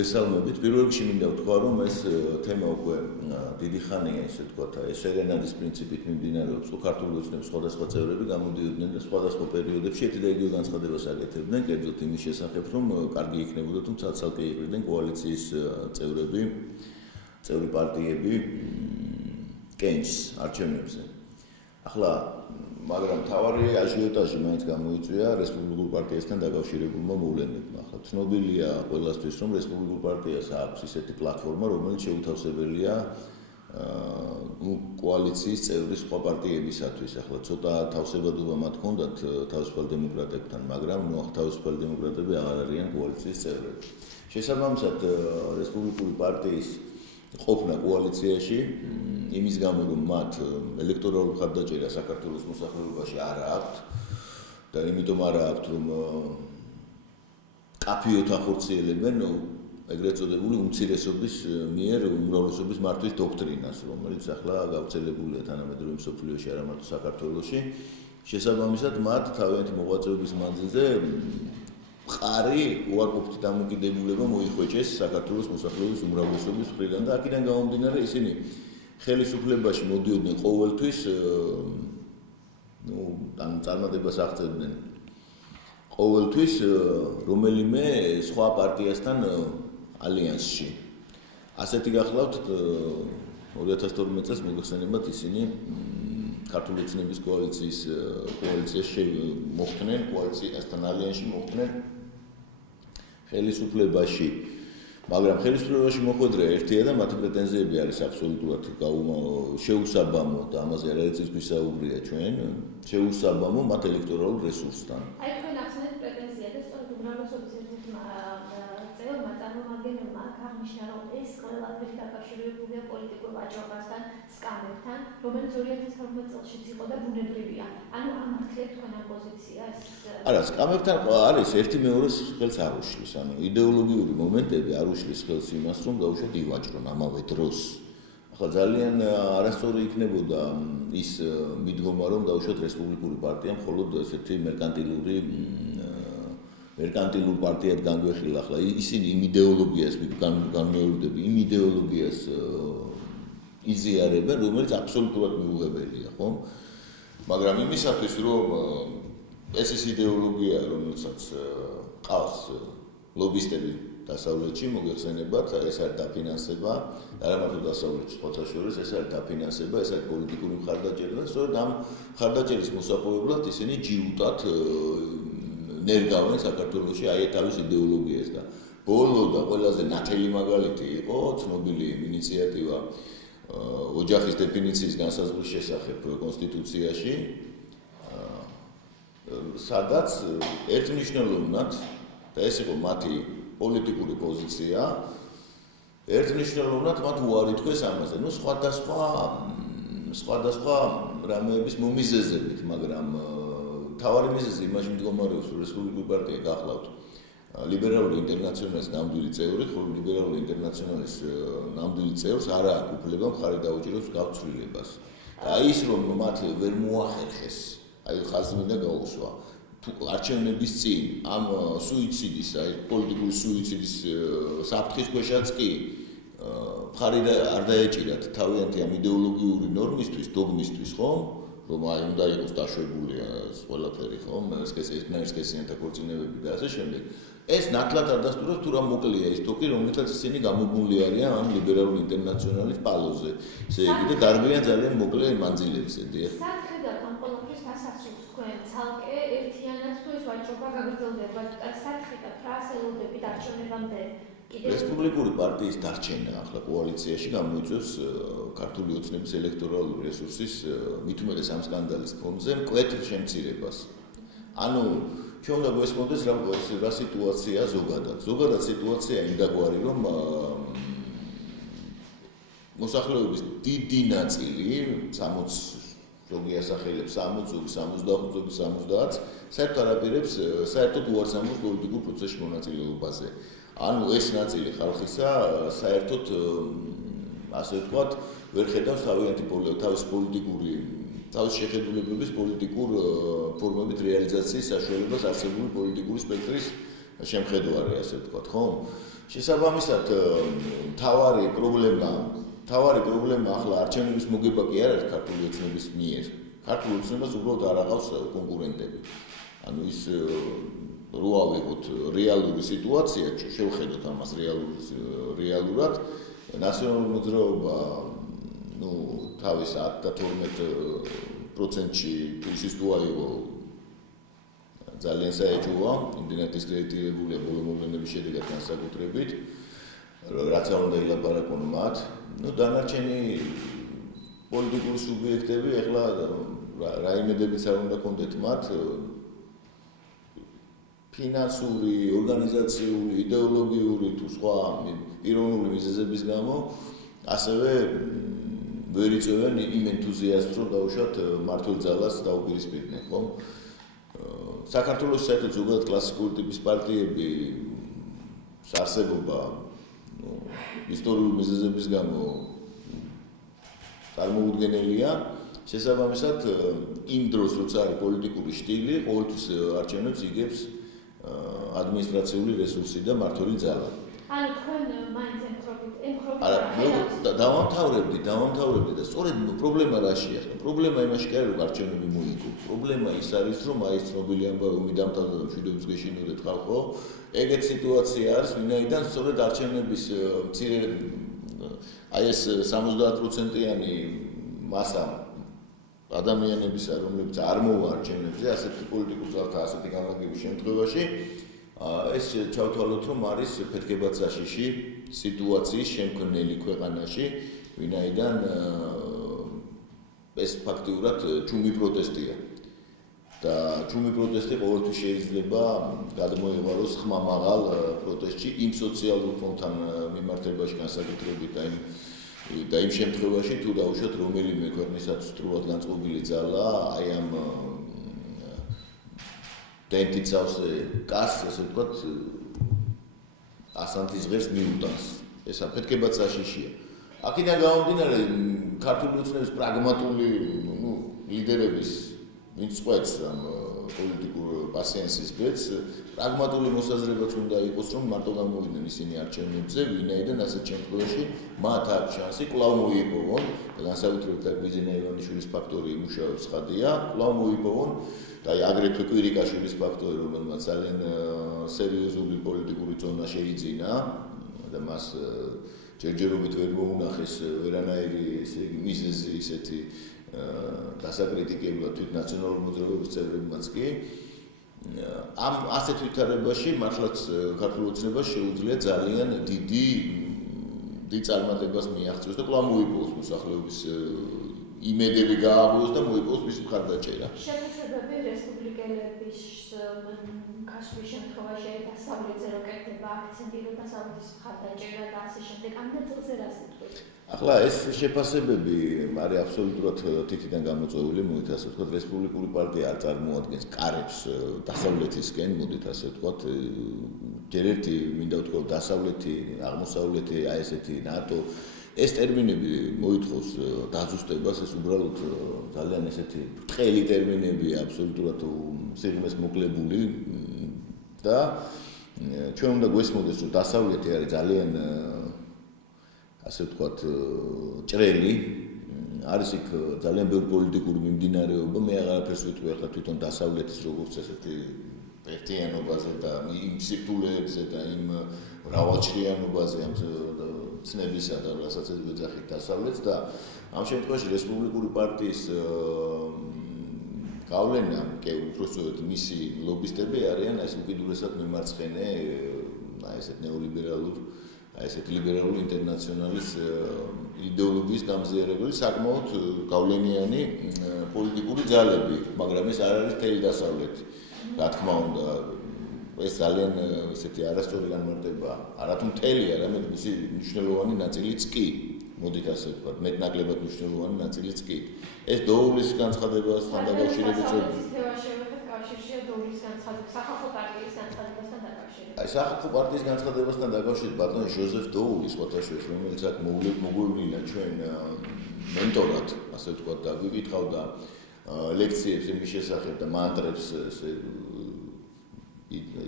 მოგესალმებით. პირველ რიგში მინდა ვთქვა, რომ ეს თემა უკვე დიდი ხანია, ესე ვთქვათ, ეს ერენადის პრინციპით მიმდინარეობს. ქართული ოცნების სხვადასხვა წევრები გამოდიოდნენ და სხვადასხვა პერიოდებში ერთი და იგივე განცხადებას აკეთებდნენ, კერძოდ იმის შესახებ, რომ კარგი იქნებოდა, თუ ცალ-ცალკე იყრიდნენ კოალიციის წევრები, წევრი პარტიები კენჭს არჩევნებზე. ახლა მაგრამ თავარი აჟიოტაჟი მაინც გამოიწვია რესპუბლიკურ პარტიასთან დაკავშირებულმა მოვლენებმა. ახლა ცნობილია ყველასთვის, რომ რესპუბლიკურ პარტიას აქვს ისეთი პლატფორმა, რომელიც შეუთავსებელია კოალიციის წევრი სხვა პარტიებისათვის. ახლა ცოტა თავსებადობა მათ ჰქონდათ თავისუფალ დემოკრატებთან, მაგრამ თავისუფალ დემოკრატები აღარ არიან კოალიციის წევრები. შესაბამისად, რესპუბლიკური პარტიის ყოფნა კოალიციაში იმის გამო, რომ მათ ელექტორალური ხარდაჭერა საქართველოს მოსახლეობაში არ აქვთ და იმიტომ არ აქვთ, რომ კაფიოთ ახორციელებენ ეგრეთ წოდებული უმცირესობის მიერ უმრავლესობის მართვის დოქტრინას, რომელიც ახლა გავრცელებულია თანამედროვე მსოფლიოში, არა მარტო საქართველოში. შესაბამისად, მათ თავიანთი მოღვაწეობის მანძილზე მყარი უარყოფითი დამოკიდებულება მოიხვეჭეს საქართველოს მოსახლეობის უმრავლესობის მხრიდან და აქედან გამომდინარე ისინი ხელისუფლებაში მოდიოდნენ ყოველთვის, წარმატებას აღწევდნენ ყოველთვის რომელიმე სხვა პარტიასთან ალიანსში. ასეთი გახლავთ 2012 წელს მოგეხსენებათ ისინი ქართული ოცნების კოალიციაში მოხვდნენ, კოალიციასთან ალიანსში მოხვდნენ ხელისუფლებაში. მაგრამ ხელისუფლებაში მოხვედრა ერთია და მათი პრეტენზიები არის აბსოლუტურად შეუსაბამო და ამაზე არაერთი გვისაუბრია ჩვენ, შეუსაბამო მათ ელექტორალურ რესურსთან. აი თქვენ ახსენეთ პრეტენზია და სწორედ უმრავლესობის ერთ-ერთმა წევრმა წარმომადგენელმა აღნიშნა, რომ ეს ყველაფერი დაკავშირებულია პოლიტიკურ ვაჭრობასთან, სკამებთან, რომელიც 2012 წელშიც იყო და ბუნებრივია. ანუ ამართლებ თქვენ ამ პოზიციას? არა, სკამებთან არის ერთი მეორეს ხელს არ უშლის, ანუ იდეოლოგიური მომენტები არ უშლის ხელს იმას, რომ დაუშვათ ივაჭრონ ამავე დროს. ახლა ძალიან არასწორი იქნებოდა ის მიდგომა, რომ დაუშვათ რესპუბლიკური პარტია მხოლოდ ესეთი მერკანტილურ პარტიად განგვეხილა. ახლა ისინი იმ იდეოლოგიას განმეორდები, იმ იდეოლოგიას იზიარებენ, რომელიც აბსოლუტურად მიუღებელია, ხო? მაგრამ იმისათვის, რომ ეს ის იდეოლოგია, რომელსაც ყავს ლობისტები დასავლეთში, მოგეხსენებათ, ეს არის დაფინანსება, არა მარტო დასავლეთში, სხვათა შორის ეს არის დაფინანსება, ეს არის პოლიტიკური მხარდაჭერა და სწორედ ამ მხარდაჭერის მოსაპოვებლად ისინი ჯიუტად ნერგავენ საქართველოში აი თავის იდეოლოგიას და ბოლო და ყველაზე ნათელი მაგალითი იყო ცნობილი ინიციატივა ოჯახის დეფინიციის განსაზღვრის შესახებ კონსტიტუციაში, სადაც ერთმნიშვნელოვნად და ეს იყო მათი პოლიტიკური პოზიცია, ერთმნიშვნელოვნად მათ უარი თქვეს ამაზე. ნუ სხვადასხვა რამეების მომიზეზებით, მაგრამ თავარი მიზეზი იმაში მდგომარეობს, რომ რესპუბლიკური პარტია გახლავთ ლიბერალური ინტერნაციონალის ნამდვილი წევრი, ხოლო ლიბერალური ინტერნაციონალის ნამდვილი წევრს არ აქვს უფლება მხარი დაუჭიროს გავცვლილებას. და აი ის რომ მათ ვერ მოახერხეს, აი ხაზი მინდა გაუსვა. არჩევნების წინ ამ სუიციდის, აი პოლიტიკური სუიციდის საფრთხის ქვეშაც კი მხარი არ დაეჭირათ თავიანთი ამ იდეოლოგიური ნორმისთვის, დოგმისთვის, ხო? რომ აი უნდა იყოს დაშვებული ყველაფერი, ხო? ერთნაირსკესიანთა ქორწინებები და ასე შემდეგ. ეს ნათლად არ დასტურებს თუ რა მოკლია ის თოკი, რომელსაც ისინი გამოგმული არიან ამ ლიბერალური ინტერნაციონალის პალოზე. ესე იგი და დარბიან ძალიან მოკლე მანძილებზე, დიახ. საერთოდ ამ ყველაფრის დასაწყისს თქვენ ცალკე ერთიანად თუ ეს ვაჭრობა გაგრძელდება, საერთოდ რას ელოდებით არჩევნებამდე? რესპუბლიკური პარტიის დარჩენა ახლა კოალიციაში გამოიწვევს ქართული ოცნების ელექტორალური რესურსის მით უმეტეს ამ სკანდალის ფონზე მკვეთრ შემცირებას. ანუ ჩვენ უნდა გვესმოდეს რა სიტუაცია ზოგადად. ზოგადად სიტუაცია იმდაგვარი, რომ მოსახლეობის დიდი ნაწილი 60 ზოგი ასახელებს 60 ზოგი 75 ზოგი 70 საერთოდ არაპირებს საერთოდ უარს ამბობს პოლიტიკურ პროცესში მონაწილეობაზე. ანუ ეს ნაწილი ხალხისა საერთოდ ასე ვთქვათ ვერ ხედავს თავის პოლიტიკური თავის შეხედულებების პოლიტიკურ ფორმებით რეალიზაციის საშუალებას არსებული პოლიტიკური სპექტრის შემხედვარი, ასე ვთქვათ, ხო? შესაბამისად თავარი პრობლემა ახლა არჩევნების მოგება კი არ არის ქართული ოცნების მიერ. ქართული ოცნებას უბრალოდ არ აღავს კონკურენტები. ანუ ის რო ავიღოთ რეალური სიტუაცია, შევხედოთ ამას რეალურად, ნაციონალური მოძრაობა თავის 10 და 12%-ში ისიც თუ აიღო ძალიან საეჭვოა, იმდენად დისკრედიტირებულია ბოლო მოვლენების შედეგად განსაკუთრებით, რაც არ უნდა ილაპარაკონ მათ. დანარჩენი პოლიტიკური სუბიექტები ეხლა რა იმედებიც არ უნდა კონდეთ მათ ფინანსური, ორგანიზაციული, იდეოლოგიური თუ სხვა პიროვნული მიზეზების გამო ასევე ვერ იწვევენ იმ ენთუზიაზმს, რომ დაუშვათ მართულ ძალას დაუპირისპირდნენ, ხო? საქართველოს საერთოდ ზოგადად კლასიკური ტიპის პარტიები არსებობა ისტორიული მიზეზების გამო წარმოუდგენელია. შესაბამისად, იმ დროს, როცა არის პოლიტიკური შტილი, ყოველთვის არჩევნებს იგებს ადმინისტრაციული რესურსი და მმართველი ძალა. ანუ თქვენ მაინც ემხრობთ. არა, დავამთავრებდი და სწორედ პრობლემა რაშია ხა? პრობლემა იმაში კი არის, რომ არჩევნები მოიგო. პრობლემა ის არის, რომ აი ეს ცნობილი ამბავი ომი დამთავრდა და მშვიდობის გეშინოდეთ ხალხო. ეგეთ სიტუაცია არის, ვინაიდან სწორედ არჩევნების მცირე აი ეს 70%-იანი მასა ადამიანებისა, რომლებიც არ მოვა არჩევნებზე, ასეთი პოლიტიკურ ძალთა, ასეთი განლაგების შემთხვევაში, ეს ჩავთვალოთ, რომ არის ფეთქებად საშიში სიტუაციის შემქმნელი ქვეყანაში, ვინაიდან ეს ფაქტიურად ჩუმი პროტესტია. და ჩუმი პროტესტი ყოველთვის შეიძლება გადმოიღაროს ხმამაღალ პროტესტში იმ სოციალურ ფონდთან მიმართებაში განსაკუთრებით და იმ შემთხვევაში თუ დაუშვათ რომელიმე ქვეყნისაც სრულად განწყობილი ძალა აი ამ დენტიცავს კას ასე ვთქვათ ასანთის ღერს მიუტანს ეს აფეთქებად საშიშია აქედან გამომდინარე ქართული ოცნების პრაგმატული ლიდერების ვინც წყვეტს ამ პოლიტიკურ პასიენსის ბედს პრაგმატული მოსაზრებაც უნდა იყოს რომ მარტო გამოვიდნენ ისინი არჩევნებზე ვინაიდან ასეთ შემთხვევაში მათ აქვს შანსი კვლავ მოიპოვონ და განსაკუთრებით გვიზინა ივანიშვილის ფაქტორი იმუშავებს ხადია კვლავ მოიპოვონ და აი აგრეთვე კვირიკაშვილის ფაქტორი რომელმაც ძალიან სერიოზული პოლიტიკური ზონა შეიძინა და მას ჯერჯერობით ვერ მოუნახეს ვერანაირი ესე იგი მიზეზი ისეთი დასაკრიტიკებულად თვით ნაციონალური მოძრაობის წევრებმაც კი ამ ასეთ ვითარებაში მართლაც ქართულ ოცნებას შეუძლია ძალიან დიდი წარმატებას მიაღწიოს და კვლავ მოიპოვოს მოსახლეობის იმედები გააღვიოს და მოიპოვოს მისი მხარდაჭერა. შეფასებები რესპუბლიკელების კაშვის შემთხვევაში დასავლეთზე რო კეთდება აქცენტი რომ დასავლეთის მხარდაჭერა და ასე შემდეგ ამ ნაწილზე რას იტყვით? ახლა ეს შეფასებები არის აბსოლუტურად თითიდან გამოწვეული, მოდით ასე ვთქვათ, რესპუბლიკური პარტია არ წარმოადგენს კარებს დასავლეთისკენ, მოდით ასე ვთქვათ, ჯერ ერთი მინდა ვთქვა დასავლეთი, აღმოსავლეთი, აი ესეთი ნატო ეს ტერმინები მოითხოვს დაზუსტებას, ეს უბრალოდ ძალიან ესეთი ბრტყელი ტერმინებია, აბსოლუტურად სიღრმეს მოკლებული და ჩვენ უნდა გვესმოდეს, რომ დასავლეთი არის ძალიან ასე ვთქვათ, ჭრელი, არის იქ ძალიან ბევრი პოლიტიკური მიმდინარეობა, მე აღარაფერს ვიტყვი ახლა თვითონ დასავლეთის როგორც ესეთი ერთიანობაზე და იმ სირთულეებზე და იმ მრავალჭრიანობაზე ამ ცნებისა და რასაც ეძახით დასავლეთს და ამ შემთხვევაში რესპუბლიკური პარტიის გავლენა, კი უпроსტოდ მისი ლობისტები არიან ეს უკიდურესად მემარცხენე, აი ესეთ ნეოლიბერალურ აი ესეთ ლიბერალური ინტერნაციონალის იდეოლოგიის გამზიარებელი საკმაოდ გავლენიანი პოლიტიკური ძალები, მაგრამ ეს არ არის მთელი დასავლეთი. რა თქმა უნდა, ეს ძალიან ესეთი არასწორი განმარტება, არათუ მთელი, არამედ მისი მნიშვნელოვანი ნაწილიც კი. მოდით ასე ვთქვათ, მეტნაკლებად მნიშვნელოვანი ნაწილიც კი. ეს დოულის განცხადებასთან დაკავშირებით კავშირშია დოულის განცხადებას, სახალხო პარტიის განცხადებასთან დაკავშირებით. აი სახალხო პარტიის განცხადებასთან დაკავშირებით ბატონი ჟოზეფ დოულის ფოტოშოის, რომელიც აქ მოგვევლინა ჩვენ მენტორად, ასე ვთქვათ, და გვიკითხავდა ლექციებს იმის შესახებ და მანტრებს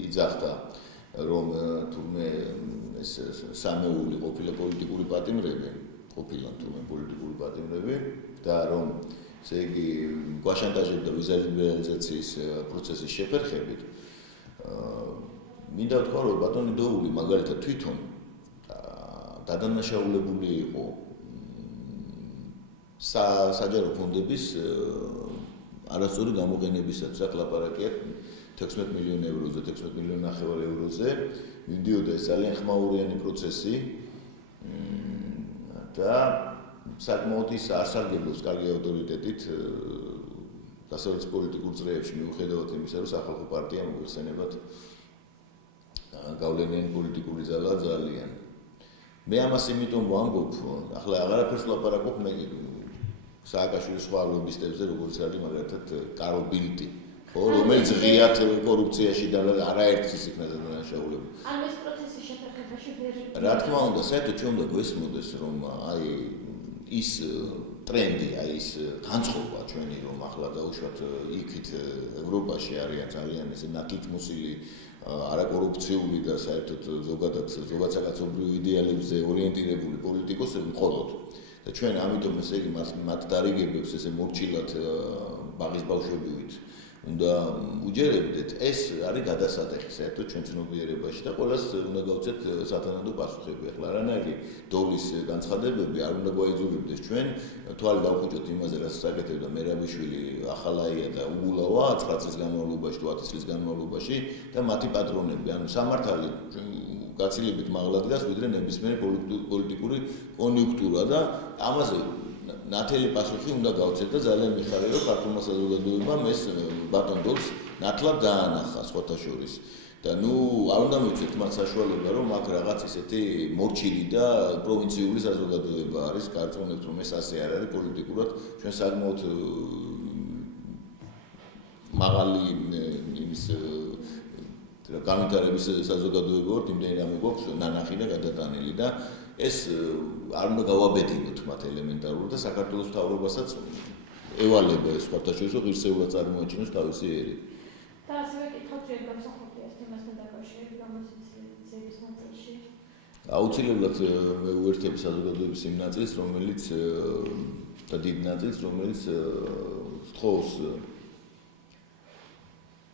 იძახდა, რომ თურმე ეს სამეული ყოფილი პოლიტიკური პატიმრები, ყოფილი პოლიტიკური პატიმრები და რომ ესე იგი გვაშანტაჟებდა ვიზა ლიბერალიზაციის პროცესის შეფერხებით. მინდა ვთქვა, რომ ბატონი დოული მაგალითად თვითონ დადანაშაულებული იყო საჯარო ფონდების არასწორი გამოყენებისათვის. აქ ლაპარაკია 16 მილიონი ევროზე, 16 მილიონი ნახევარ ევროზე. მიდიოდა ეს ძალიან ხმაურიანი პროცესი და საკმაოდ ის ასარგებლობს კარგი ავტორიტეტით დასავლეთის პოლიტიკურ წრეებში მიუხედავად იმისა, რომ სახალხო პარტია მოიხსენებათ გავლენიანი პოლიტიკური ძალა ძალიან. მე ამას იმიტომ ვამბობ, ახლა აღარაფერს ვლაპარაკობ მე სააკაშვილის სხვა ლობისტებზე, როგორც არის მაგალითად კარლ ბილტი, ხო, რომელიც ღიად კორუფციაში და არაერთის იქნა დადანაშაულებული. ან ეს პროცესი შეფერხებაში რა თქმა უნდა, საერთოდ ჩვენ უნდა გვესმოდეს, რომ აი ის ტრენდი, აი ის განწყობა ჩვენი, რომ ახლა დაუშვათ იქით ევროპაში არიან ძალიან ესე ნაკითმოსილი არაკორუფციული და საერთოდ ზოგადად ზოგადსაკაცობრიო იდეალებზე ორიენტირებული პოლიტიკოსები მხოლოდ. და ჩვენ ამიტომ ესე იგი მათ დარიგებებს ესე მორჩილად ბაღის ბავშვებივით უნდა უჯერებდეთ. ეს არის გადასატეხი საერთოდ ჩვენ ცნობიერებაში და ყველას უნდა გავცეთ სათანადო პასუხები. ახლა არანაირი დოლის განცხადებები არ უნდა გვაიძულებდეს ჩვენ თვალი დავხუჭოთ იმაზე, რაც საკეთებდა მერაბიშვილი, ახალაია და უგულავა 9 წლის განმავლობაში, 10 წლის განმავლობაში და მათი პატრონები. ანუ სამართალი გაცილებით მაღლად დგას, ვიდრე ნებისმიერი პოლიტიკური კონიუნქტურა და ამაზე ნათელი პასუხი უნდა გავცეთ და ძალიან მიხარია, რომ ქართულმა საზოგადოებამ ეს ბატონ დოლს ნათლად დაანახა სხვათა შორის. და არ უნდა მივცეთ მათ საშუალება, რომ აქ რაღაც ისეთი მორჩილი და პროვინციული საზოგადოება არის, გარწმუნებთ, რომ ეს ასე არ არის პოლიტიკურად, ჩვენ საკმაოდ მაღალი იმის განვითარების საზოგადოება ვართ, იმდენი რამე გვაქვს ნანახი და გადატანილი და ეს არ უნდა გავაბედინოთ მათ ელემენტარულად და საქართველოს მთავრობასაც ევალება ეს სხვათა შორის, რომ ღირსეულად წარმოაჩინოს თავისი ერი. და ასევე კითხავთ რომ გამოსახულია ეს თემასთან დაკავშირებით გამოცემის ნაწილში. აუცილებლად მე უერთებ საზოგადოების იმ ნაწილს, რომელიც და დიდ ნაწილს, რომელიც სთხოვს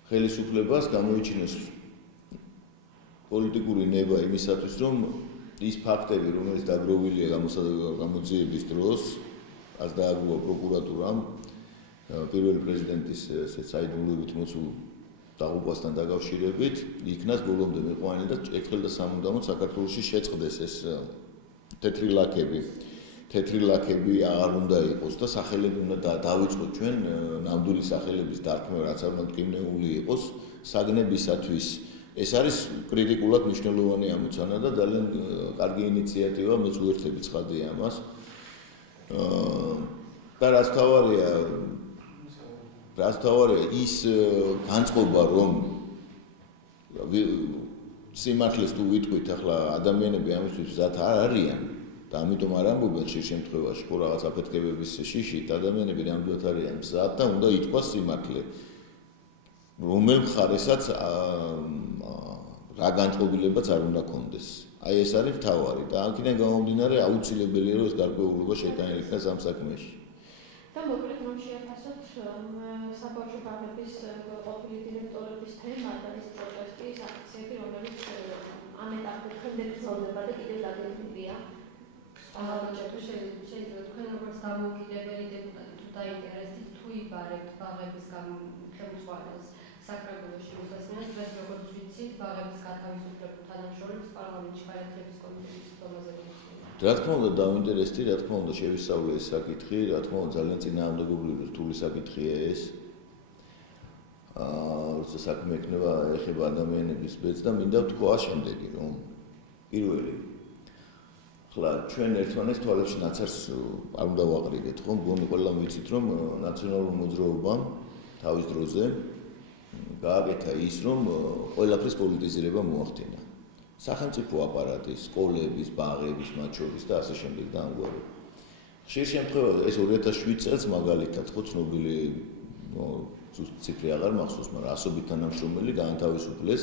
ხელისუფლებას გამოიჩინოს პოლიტიკური ნება იმისათვის, რომ ის ფაქტები, რომელიც დაგროვილია გამოძიების დროს, რაც დააგროვა პროკურატურამ პირველი პრეზიდენტის საიდუმლოებით მოცულ დაღუპვასთან დაკავშირებით, იქნას ბოლომდე მიყვანილი და ერთხელ და სამუდამოდ საქართველოში შეწყდეს ეს თეთრი ლაქები. თეთრი ლაქები აღარ უნდა იყოს და სახელები უნდა დავიწყოთ ჩვენ ნამდვილი სახელების დარქმევა, რაც არ უნდა მტკივნეული იყოს საგნებისათვის. ეს არის კრიტიკულად მნიშვნელოვანი ამოცანა და ძალიან კარგი ინიციატივა, მეც უერთები ცხადია ამას. და რაც თავარია ის განწყობა, რომ სიმართლეს თუ ვიტყვით, ახლა ადამიანები ამისთვის მზად არ არიან და ამიტომ არ ამბობენ ხშირ შემთხვევაში, ხო რაღაც აფეთქებების შიშით, ადამიანები ნამდვილად არიან მზად და უნდა ითქვას სიმართლე. რომელ მხარესაც რა განწყობილებაც არ უნდა კონდეს. აი ეს არის მთავარი და აქედან გამომდინარე აუცილებელია რომ ეს გარკვეულობა შეტანილი იქნას ამ საქმეში. და მოკლედ რომ შეაფასოთ საბავშვო ბაღების ყოფილი დირექტორების თემა და ის პროტესტის აქციები, რომელიც ამ ეტაპზე დღემდე გრძელდება და კიდევ დაგეგმილია. შეიძლება თქვენ როგორც დამოუკიდებელი დეპუტატი თუ დაინტერესდით თუ იბარებთ ბაღების ხელმძღვანელს საკრებულოში მოსასმენად, დღეს როგორც ვიცით, ბაღების გათავისუფლებულ თანამშრომლებს პარლამენტში გაერთიანების კომიტეტის დონეზე მოიხსენიებთ. რა თქმა უნდა დავინტერესდი, რა თქმა უნდა შევისწავლე ეს საკითხი, რა თქმა უნდა ძალიან წინააღმდეგობრივი რთული საკითხია ეს. როცა საქმე ექნება ეხება ადამიანების ბედს და მინდა ვთქვა შემდეგი, რომ პირველი ახლა ჩვენ ერთმანეთს თვალებში ნაცარს არ უნდა ვაყრიდეთ, ხო? მგონი ყველამ ვიცით, რომ ნაციონალურ მოძრაობამ თავის დროზე გააკეთა ის, რომ ყველაფრის პოლიტიზირება მოახდინა. სახელმწიფო აპარატის, სკოლების, ბაღების, მათ შორის და ასე შემდეგ და ამგვარად. ხშირ შემთხვევაში ეს 2007 წელს მაგალითად ხო ცნობილი ციფრი აღარ მახსოვს, მაგრამ ასობით თანამშრომელი გაანთავისუფლეს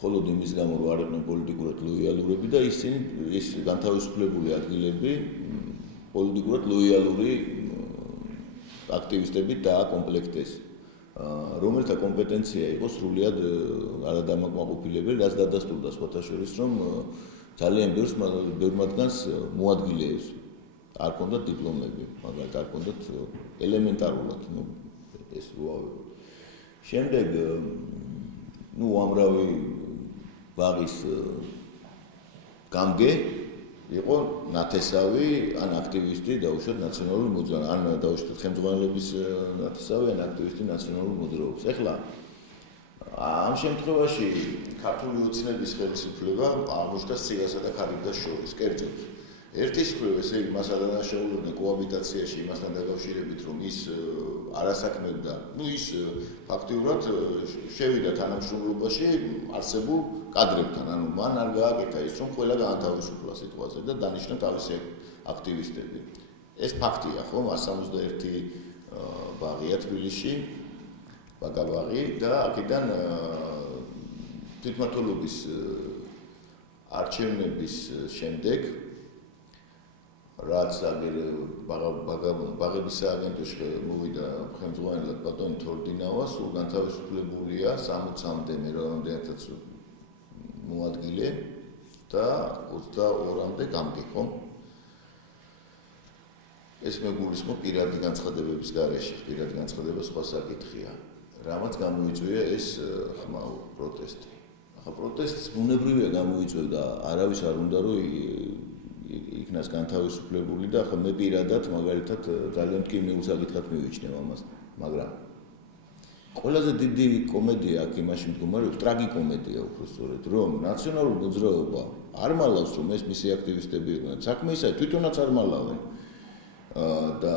მხოლოდ იმის გამო რომ არ იყვნენ პოლიტიკურად ლოიალურები და ისინი ის განთავისუფლებული ადგილები პოლიტიკურად ლოიალური აქტივისტებით დააკომპლექტეს, რომელთა კომპეტენცია იყო სრულიად არადამაკმაყოფილებელი, რაც დადასტურდა სხვათა შორის, რომ ძალიან ბევრ მათგანს მოადგილეებს არ ჰქონდათ დიპლომები, მაგალითად არ ჰქონდათ ელემენტარულად, ეს რო ავიღოთ. შემდეგ უამრავი ბაღის გამგე იყო ნათესავი ან აქტივისტი დაუშვათ ნაციონალური მოძრაობის, ან დაუშვათ ხელმძღვანელობის ნათესავი ან აქტივისტი ნაციონალური მოძრაობის. ეხლა ამ შემთხვევაში ქართული ოცნების ხელისუფლება აღმოჩნდა სიასა და ქარიგდას შორის, კერძოდ. ერთის მხრივ, ესე იგი, მას ადანაშაულებდნენ კოაბიტაციაში იმასთან დაკავშირებით, რომ ის არასაქმებდა, ის ფაქტიურად შევიდა თანამშრომლობაში არსებულ კადრებთან, ანუ მან არ გააკეთა ის, რომ ყველა გაანთავისუფლა სიტყვაზე და დანიშნა თავისი აქტივისტები. ეს ფაქტია, ხო, 161 ბაღია თბილისში, ბაგაბაღი და აქედან თვითმმართველობის არჩევნების შემდეგ რაც ბაღების სააგენტოში მოვიდა ხელმძღვანელად ბატონი თორდინავა, სულ განთავისუფლებულია 60-მდე მე რამდენადაც მოადგილე და 22-მდე გამგე, ხო? ეს მეგულისხმობ პირადი განცხადებების გარეშე, პირადი განცხადება სხვა საკითხია. რამაც გამოიწვია ეს ხმაური პროტესტი. ახლა პროტესტს ბუნებრივია გამოიწვევდა, არავის არ უნდა რომ იქნას განთავისუფლებული და ახლა მე პირადად მაგალითად ძალიან მტკივნეულ საკითხად მივიჩნევ ამას, მაგრამ ყველაზე დიდი კომედია აქ იმაში მდგომარეობს, ტრაგიკომედია უბრალოდ, რომ ნაციონალური მოძრაობა არ მალავს, რომ ეს მისი აქტივისტები იყვნენ. საქმე ისაა, თვითონაც არ მალავენ. და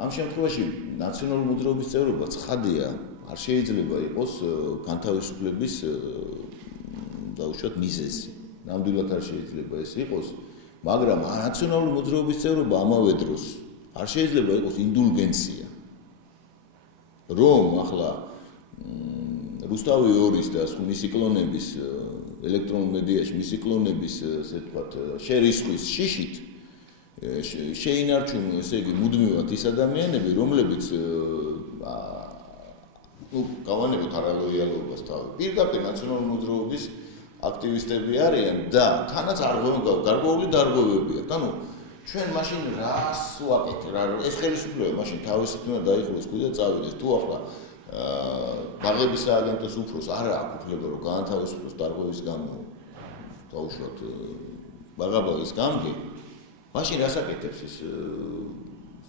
ამ შემთხვევაში ნაციონალური მოძრაობის წევრობა ცხადია, არ შეიძლება იყოს განთავისუფლების დაუშვათ მიზეზი. ნამდვილად არ შეიძლება ეს იყოს. მაგრამ ნაციონალური მოძრაობის წევრობა ამავე დროს არ შეიძლება იყოს ინდულგენცია. რომ ახლა რუსთავი ორის და მისი კლონების ელექტრონულ მედიაში მისი კლონების ესე ვთქვათ შერისხვის შიშით შეინარჩუნო ესე იგი მუდმივად ის ადამიანები, რომლებიც გავანებოთ არალოიალობას თავი. პირდაპირ ნაციონალური მოძრაობის აქტივისტები არიან და თანაც გარკვეული დარღვევები აქვს. ანუ ჩვენ მაშინ რას ვაკეთებთ? ეს ხელისუფლება მაშინ თავისით უნდა დაიხუროს ქვი და წავიდეს. თუ ახლა ბაღების სააგენტოს უფროს არ აქვს უფლება რომ გაანთავისუფლოს დარღვევის გამო დაუშვათ ბაღაბაღის გამგე, მაშინ რას აკეთებს ეს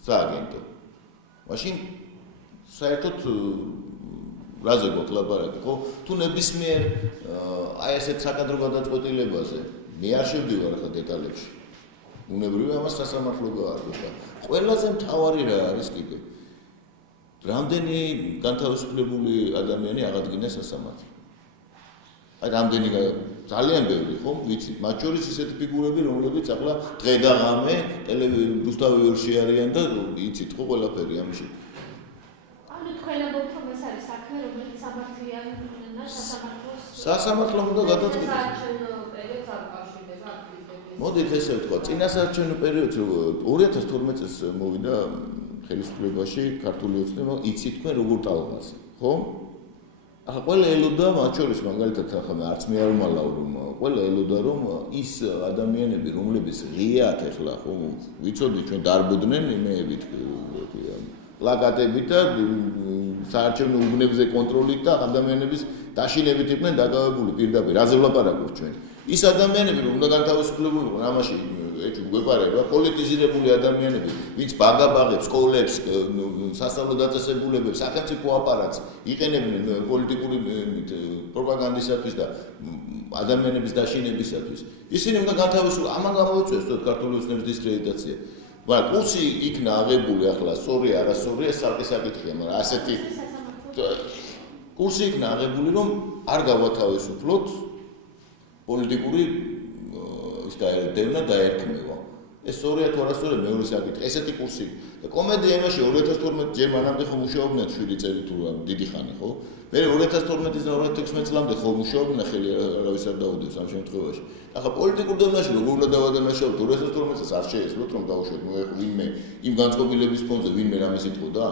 სააგენტო? მაშინ საერთოდ რაზე გვაქვს ლაპარაკი, ხო? თუ ნებისმიერ აი ესეთ საკადრო გადაწყვეტილებაზე მე არ შევდივარ ახლა დეტალებში. უნებრივია ამას სასამართლო გაარკვევა. ყველაზე მთავარი რა არის კიდე? რამდენი განთავისუფლებული ადამიანი აღადგინა სასამართლო? აი რამდენი ძალიან ბევრი, ხო? ვიცით, მათ შორის ისეთი ფიგურები, რომლებიც ახლა დღე და ღამე რუსთავი ორში არიან და იცით, ხო, ყველაფერი ამაში. ანუ თქვენ ამბობთ, რომ ეს არის საქმე, რომელიც სამართლიანი უნდა სასამართლოს სასამართლომ უნდა გადაწყვეტოს. საარჩევნო პერიოდს აკავშირებს აქტივისტებს. მოდით ესე ვთქვა, წინასაარჩევნო პერიოდს 2012 წელს მოვიდა ხელისუფლებაში ქართული ოცნება, იცით თქვენ როგორ ტალღაზე, ხო? ახლა ყველა ელოდა, მათ შორის მაგალითად ახლა არც მე არ ვმალავ, რომ ყველა ელოდა, რომ ის ადამიანები, რომლებიც ღიათ ახლა, ხო, ვიცოდი ჩვენ დარბოდნენ იმეებით, პლაკატებით და საარჩევნო უბნებზე კონტროლით და ადამიანების დაშინებით იყვნენ დაკავებული პირდაპირ. რაზე ვლაპარაკობთ ჩვენ? ის ადამიანები, რომ უნდა განთავისუფლებულიყო, ამაში ეჭვ გვეპარება პოლიტიზირებული ადამიანები, ვინც ბაგაბაღებს, სკოლებს, სასწავლო დაწესებულებებს, სახელმწიფო აპარატს იყენებდნენ პოლიტიკური პროპაგანდისათვის და ადამიანების დაშინებისათვის. ისინი უნდა განთავისუფლდეს, ამან გამოიწვიეს ქართული ოცნების დისკრედიტაცია. მაგრამ კურსი იქნა აღებული ახლა სწორია, არასწორია, სალკე საკითხია, მაგრამ ასეთი კურსი იქნა აღებული, რომ არ გავათავისუფლოთ პოლიტიკური ის დაერქვა. ეს სწორია თუ არასწორია მეორე საკითხი. ესეთი კურსი და კომედია იმაში 2012 ჯერ მანამდე ხო მუშაობდნენ 7 წელი თუ დიდი ხანი, ხო? მე 2012-ից 2016 წლამდე ხო მუშაობდნენ, ხელი არავის არ დაუდევს ამ შემთხვევაში. ახლა პოლიტიკურ დონეში როგორ უნდა დავადანაშაულოთ 2012 წელს არ შეეძლოთ რომ დავუშვათ ვინმე იმ განწყობილების ფონზე ვინმე რამეს იტყოდა?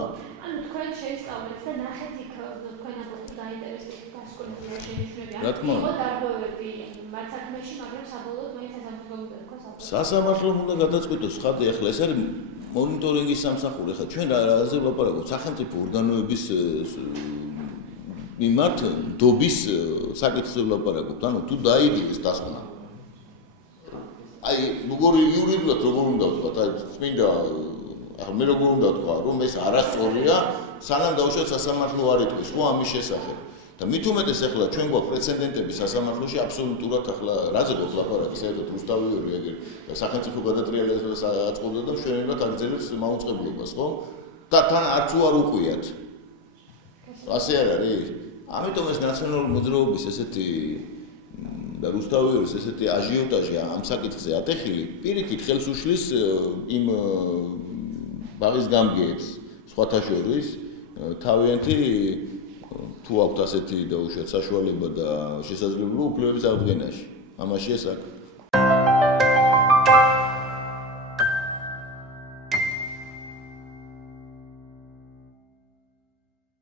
ანუ თქვენ შეისწავლეთ და ნახეთ იქ თქვენ ამბობთ დაინტერესებით გასკონებია შენიშნები. რა თქმა უნდა. დარღვევები მათ საქმეში, მაგრამ საბოლოოდ მაინც სასამართლო უნდა იყოს. სასამართლო უნდა გადაწყვიტოს ხადი ახლა ეს არის მონიტორინგის სამსახური. ახლა ჩვენ რაზე ვლაპარაკობთ? სახელმწიფო ორგანოების მიმართ დობის საკითხზე ვლაპარაკობთ. ანუ თუ დაიდოს დასკვნა. აი, როგორი იურიდულად როგორ უნდა ვთქვათ, აი წმინდა მე როგორ უნდა ვთქვა, რომ ეს არასწორია, სანამ დავუშვათ სასამართლო არ იტყვის, ხო ამის შესახებ. და მით უმეტეს ახლა ჩვენ გვაქვს პრეცედენტები სასამართლოში აბსოლუტურად ახლა რაზე გვაქვს ლაპარაკი, საერთოდ რუსთავიორი ეგერ სახელმწიფო გადატრიალებას აწყობდა და მშვენივრად აგრძელებს მაუწყებლობას, ხო? და თან არც უარ უყვიათ. ასე არ არის? ამიტომ ეს ნაციონალური მოძრაობის ესეთი და რუსთავიორის ესეთი აჟიოტაჟი ამ საკითხზე ატეხილი, პირიქით ხელს უშლის იმ ბაღის გამგეებს სხვათა შორის თავიანთი თუ აქვთ ასეთი დაუშვათ საშუალება და შესაძლებლობა უფლებების აღდგენაში. ამაშია საქმე.